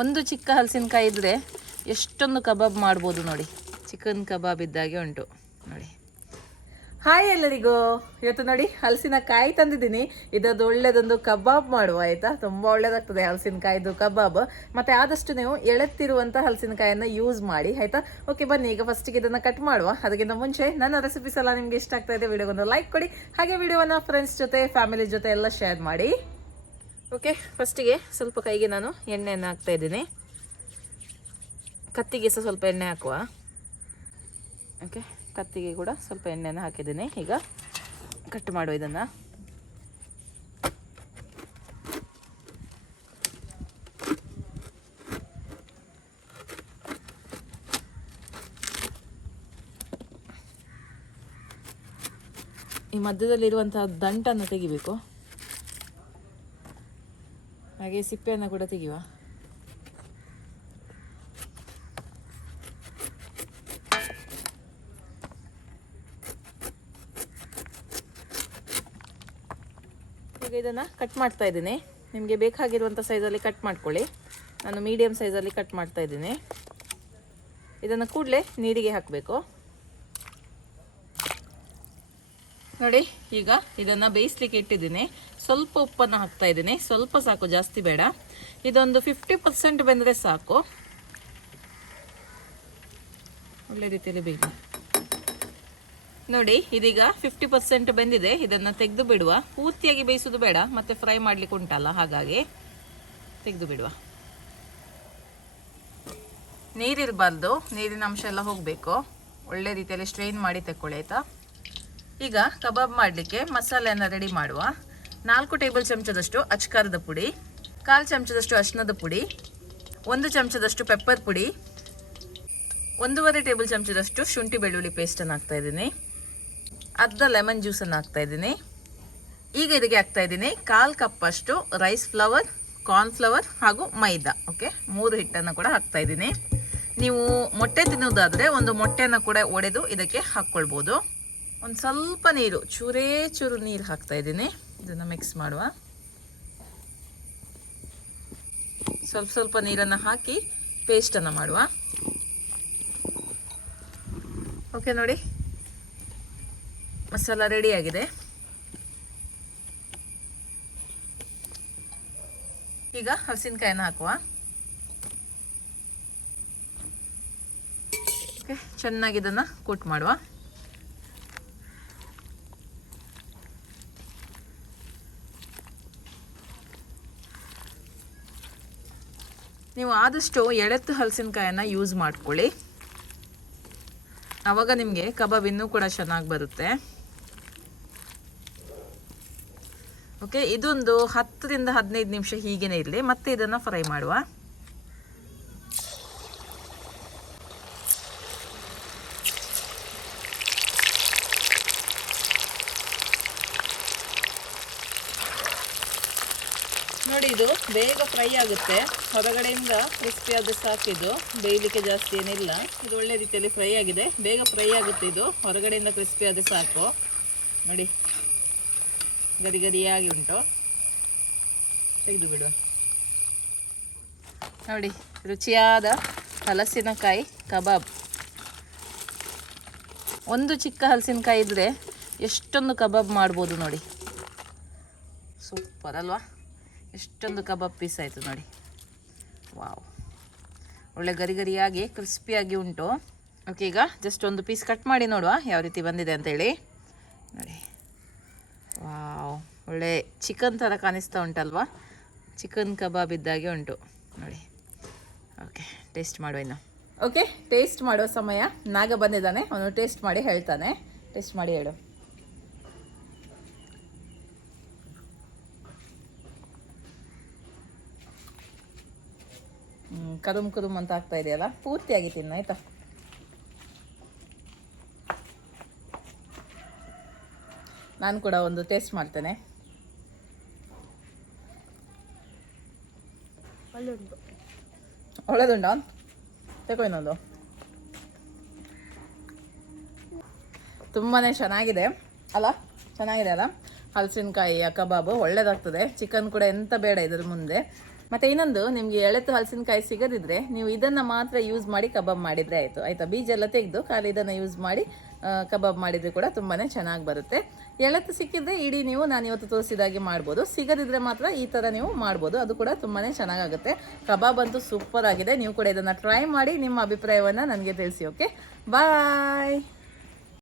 ಒಂದು ಚಿಕ್ಕ ಹಲಸಿನಕಾಯಿ ಇದ್ದರೆ ಎಷ್ಟೊಂದು ಕಬಾಬ್ ಮಾಡ್ಬೋದು ನೋಡಿ. ಚಿಕನ್ ಕಬಾಬ್ ಇದ್ದಾಗೆ ಉಂಟು ನೋಡಿ. ಹಾಯ್ ಎಲ್ಲರಿಗೂ, ಇವತ್ತು ನೋಡಿ ಹಲಸಿನಕಾಯಿ ತಂದಿದ್ದೀನಿ. ಇದೊಂದು ಒಳ್ಳೆದೊಂದು ಕಬಾಬ್ ಮಾಡುವ ಆಯಿತಾ. ತುಂಬ ಒಳ್ಳೇದಾಗ್ತದೆ ಹಲಸಿನಕಾಯಿದು ಕಬಾಬ್. ಮತ್ತು ಆದಷ್ಟು ನೀವು ಎಳೆತ್ತಿರುವಂಥ ಹಲಸಿನಕಾಯನ್ನು ಯೂಸ್ ಮಾಡಿ ಆಯಿತಾ. ಓಕೆ ಬನ್ನಿ, ಈಗ ಫಸ್ಟಿಗೆ ಇದನ್ನು ಕಟ್ ಮಾಡುವ. ಅದಕ್ಕಿಂತ ಮುಂಚೆ ನನ್ನ ರೆಸಿಪೀಸ್ ಎಲ್ಲ ನಿಮಗೆ ಇಷ್ಟ ಆಗ್ತಾ ಇದೆ, ವಿಡಿಯೋಗೊಂದು ಲೈಕ್ ಕೊಡಿ. ಹಾಗೆ ವಿಡಿಯೋವನ್ನು ಫ್ರೆಂಡ್ಸ್ ಜೊತೆ ಫ್ಯಾಮಿಲಿ ಜೊತೆ ಎಲ್ಲ ಶೇರ್ ಮಾಡಿ. ಓಕೆ, ಫಸ್ಟಿಗೆ ಸ್ವಲ್ಪ ಕೈಗೆ ನಾನು ಎಣ್ಣೆಯನ್ನು ಹಾಕ್ತಾ ಇದ್ದೀನಿ. ಕತ್ತಿಗೆ ಸಹ ಸ್ವಲ್ಪ ಎಣ್ಣೆ ಹಾಕುವ. ಓಕೆ, ಕತ್ತಿಗೆ ಕೂಡ ಸ್ವಲ್ಪ ಎಣ್ಣೆಯನ್ನು ಹಾಕಿದ್ದೀನಿ. ಈಗ ಕಟ್ ಮಾಡುವ ಇದನ್ನು. ಈ ಮಧ್ಯದಲ್ಲಿರುವಂತಹ ದಂಟನ್ನು ತೆಗಿಬೇಕು, ಹಾಗೆ ಸಿಪ್ಪೆಯನ್ನು ಕೂಡ ತೆಗೆಯುವ. ಈಗ ಇದನ್ನು ಕಟ್ ಮಾಡ್ತಾ ಇದ್ದೀನಿ. ನಿಮಗೆ ಬೇಕಾಗಿರುವಂಥ ಸೈಜಲ್ಲಿ ಕಟ್ ಮಾಡ್ಕೊಳ್ಳಿ. ನಾನು ಮೀಡಿಯಮ್ ಸೈಜಲ್ಲಿ ಕಟ್ ಮಾಡ್ತಾ ಇದ್ದೀನಿ. ಇದನ್ನು ಕೂಡಲೇ ನೀರಿಗೆ ಹಾಕಬೇಕು ನೋಡಿ. ಈಗ ಇದನ್ನು ಬೇಯಿಸ್ಲಿಕ್ಕೆ ಇಟ್ಟಿದ್ದೀನಿ. ಸ್ವಲ್ಪ ಉಪ್ಪನ್ನು ಹಾಕ್ತಾ ಇದ್ದೀನಿ, ಸ್ವಲ್ಪ ಸಾಕು, ಜಾಸ್ತಿ ಬೇಡ. ಇದೊಂದು 50% ಬೆಂದರೆ ಸಾಕು. ಒಳ್ಳೆ ರೀತಿಯಲ್ಲಿ ಬೇಯಿಸಿ ನೋಡಿ. ಇದೀಗ 50% ಬೆಂದಿದೆ. ಇದನ್ನು ತೆಗೆದು ಬಿಡುವ. ಪೂರ್ತಿಯಾಗಿ ಬೇಯಿಸೋದು ಬೇಡ, ಮತ್ತೆ ಫ್ರೈ ಮಾಡ್ಲಿಕ್ಕೆ ಉಂಟಲ್ಲ, ಹಾಗಾಗಿ ತೆಗೆದು ಬಿಡುವ. ನೀರಿರಬಾರ್ದು, ನೀರಿನ ಅಂಶ ಎಲ್ಲ ಹೋಗಬೇಕು. ಒಳ್ಳೆ ರೀತಿಯಲ್ಲಿ ಸ್ಟ್ರೈನ್ ಮಾಡಿ ತೆಕ್ಕೊಳ್ಳಿ ಆಯಿತಾ. ಈಗ ಕಬಾಬ್ ಮಾಡಲಿಕ್ಕೆ ಮಸಾಲೆಯನ್ನು ರೆಡಿ ಮಾಡುವ. 4 ಟೇಬಲ್ ಚಮಚದಷ್ಟು ಅಚ್ಕಾರದ ಪುಡಿ, 1/4 ಚಮಚದಷ್ಟು ಅರಿಶಿಣದ ಪುಡಿ, 1 ಚಮಚದಷ್ಟು ಪೆಪ್ಪರ್ ಪುಡಿ, 1.5 ಟೇಬಲ್ ಚಮಚದಷ್ಟು ಶುಂಠಿ ಬೆಳ್ಳುಳ್ಳಿ ಪೇಸ್ಟನ್ನು ಹಾಕ್ತಾ ಇದ್ದೀನಿ. ಅರ್ಧ ಲೆಮನ್ ಜ್ಯೂಸನ್ನು ಹಾಕ್ತಾ ಇದ್ದೀನಿ. ಈಗ ಇದಕ್ಕೆ ಹಾಕ್ತಾ ಇದ್ದೀನಿ 1/4 ಕಪ್ಪಷ್ಟು ರೈಸ್ ಫ್ಲವರ್, ಕಾರ್ನ್ ಫ್ಲವರ್ ಹಾಗೂ ಮೈದಾ. ಓಕೆ, 3 ಹಿಟ್ಟನ್ನು ಕೂಡ ಹಾಕ್ತಾ ಇದ್ದೀನಿ. ನೀವು ಮೊಟ್ಟೆ ತಿನ್ನೋದಾದರೆ ಒಂದು ಮೊಟ್ಟೆಯನ್ನು ಕೂಡ ಒಡೆದು ಇದಕ್ಕೆ ಹಾಕ್ಕೊಳ್ಬೋದು. ಒಂದು ಸ್ವಲ್ಪ ನೀರು, ಚೂರೇ ಚೂರು ನೀರು ಹಾಕ್ತಾ ಇದ್ದೀನಿ. ಇದನ್ನು ಮಿಕ್ಸ್ ಮಾಡುವ. ಸ್ವಲ್ಪ ಸ್ವಲ್ಪ ನೀರನ್ನು ಹಾಕಿ ಪೇಸ್ಟನ್ನು ಮಾಡುವ. ಓಕೆ ನೋಡಿ, ಮಸಾಲ ರೆಡಿಯಾಗಿದೆ. ಈಗ ಹಲಸಿನಕಾಯನ್ನು ಹಾಕುವ. ಓಕೆ, ಚೆನ್ನಾಗಿ ಇದನ್ನು ಕೋಟ್ ಮಾಡುವ. ನೀವು ಆದಷ್ಟು ಎಳೆತ್ತು ಹಲಸಿನಕಾಯನ್ನು ಯೂಸ್ ಮಾಡ್ಕೊಳ್ಳಿ, ಆವಾಗ ನಿಮಗೆ ಕಬಾಬ್ ಇನ್ನೂ ಕೂಡ ಚೆನ್ನಾಗಿ ಬರುತ್ತೆ. ಓಕೆ, ಇದೊಂದು 10 ರಿಂದ 15 ನಿಮಿಷ ಹೀಗೇನೆ ಇರಲಿ. ಮತ್ತೆ ಇದನ್ನು ಫ್ರೈ ಮಾಡುವ. ನೋಡಿ, ಇದು ಬೇಗ ಫ್ರೈ ಆಗುತ್ತೆ. ಹೊರಗಡೆಯಿಂದ ಕ್ರಿಸ್ಪಿ ಆದ ಸಾಕಿದು, ಬೇಯಲಿಕ್ಕೆ ಜಾಸ್ತಿ ಏನಿಲ್ಲ. ಇದು ಒಳ್ಳೆ ರೀತಿಯಲ್ಲಿ ಫ್ರೈ ಆಗಿದೆ, ಬೇಗ ಫ್ರೈ ಆಗುತ್ತೆ. ಇದು ಹೊರಗಡೆಯಿಂದ ಕ್ರಿಸ್ಪಿ ಆದ ಸಾಕು ನೋಡಿ. ಗರಿ ಗರಿಯಾಗಿ ಉಂಟು, ತೆಗೆದು ಬಿಡುವ. ನೋಡಿ, ರುಚಿಯಾದ ಹಲಸಿನಕಾಯಿ ಕಬಾಬ್. ಒಂದು ಚಿಕ್ಕ ಹಲಸಿನಕಾಯಿ ಇದ್ದರೆ ಎಷ್ಟೊಂದು ಕಬಾಬ್ ಮಾಡ್ಬೋದು ನೋಡಿ. ಸೂಪರ್ ಅಲ್ವಾ? ಎಷ್ಟೊಂದು ಕಬಾಬ್ ಪೀಸ್ ಆಯಿತು ನೋಡಿ. ವಾವ್, ಒಳ್ಳೆ ಗರಿ ಗರಿಯಾಗಿ ಕ್ರಿಸ್ಪಿಯಾಗಿ ಉಂಟು. ಓಕೆ, ಈಗ ಜಸ್ಟ್ ಒಂದು ಪೀಸ್ ಕಟ್ ಮಾಡಿ ನೋಡುವ ಯಾವ ರೀತಿ ಬಂದಿದೆ ಅಂತೇಳಿ ನೋಡಿ. ವಾವ್, ಒಳ್ಳೆ ಚಿಕನ್ ಥರ ಕಾಣಿಸ್ತಾ ಉಂಟಲ್ವಾ? ಚಿಕನ್ ಕಬಾಬ್ ಇದ್ದಾಗೆ ಉಂಟು ನೋಡಿ. ಓಕೆ, ಟೇಸ್ಟ್ ಮಾಡುವ ಇನ್ನು. ಓಕೆ, ಟೇಸ್ಟ್ ಮಾಡೋ ಸಮಯ. ನಾಗ ಬಂದಿದ್ದಾನೆ, ಅವನು ಟೇಸ್ಟ್ ಮಾಡಿ ಹೇಳ್ತಾನೆ. ಟೇಸ್ಟ್ ಮಾಡಿ ಹೇಳು. ಕದುಮ್ ಕದುಮ್ ಅಂತ ಆಗ್ತಾ ಇದೆಯಲ್ಲ, ಪೂರ್ತಿಯಾಗಿ ತಿನ್ನು ಆಯ್ತಾ. ನಾನು ಕೂಡ ಒಂದು ಟೇಸ್ಟ್ ಮಾಡ್ತೇನೆ. ಒಳ್ಳೆದುಂಟಾ? ತಗೋ ಇನ್ನೊಂದು. ತುಂಬಾ ಚೆನ್ನಾಗಿದೆ ಅಲ್ಲ? ಚೆನ್ನಾಗಿದೆ ಅಲ್ಲ? ಹಲಸಿನಕಾಯಿಯ ಕಬಾಬು ಒಳ್ಳೆದಾಗ್ತದೆ. ಚಿಕನ್ ಕೂಡ ಎಂತ ಬೇಡ ಇದ್ರ ಮುಂದೆ. ಮತ್ತು ಇನ್ನೊಂದು, ನಿಮಗೆ ಎಳೆತು ಹಲಸಿನಕಾಯಿ ಸಿಗದಿದ್ರೆ ನೀವು ಇದನ್ನು ಮಾತ್ರ ಯೂಸ್ ಮಾಡಿ ಕಬಾಬ್ ಮಾಡಿದರೆ ಆಯಿತು ಆಯಿತಾ. ಬೀಜ ಎಲ್ಲ ತೆಗೆದು ಖಾಲಿ ಇದನ್ನು ಯೂಸ್ ಮಾಡಿ ಕಬಾಬ್ ಮಾಡಿದರೆ ಕೂಡ ತುಂಬಾ ಚೆನ್ನಾಗಿ ಬರುತ್ತೆ. ಎಳೆತು ಸಿಕ್ಕಿದ್ರೆ ಇಡೀ ನೀವು ನಾನು ಇವತ್ತು ತೋರಿಸಿದಾಗೆ ಮಾಡ್ಬೋದು. ಸಿಗದಿದ್ರೆ ಮಾತ್ರ ಈ ಥರ ನೀವು ಮಾಡ್ಬೋದು, ಅದು ಕೂಡ ತುಂಬಾ ಚೆನ್ನಾಗಾಗುತ್ತೆ. ಕಬಾಬ್ ಅಂತೂ ಸೂಪರ್ ಆಗಿದೆ. ನೀವು ಕೂಡ ಇದನ್ನು ಟ್ರೈ ಮಾಡಿ ನಿಮ್ಮ ಅಭಿಪ್ರಾಯವನ್ನು ನನಗೆ ತಿಳಿಸಿ. ಓಕೆ, ಬಾಯ್.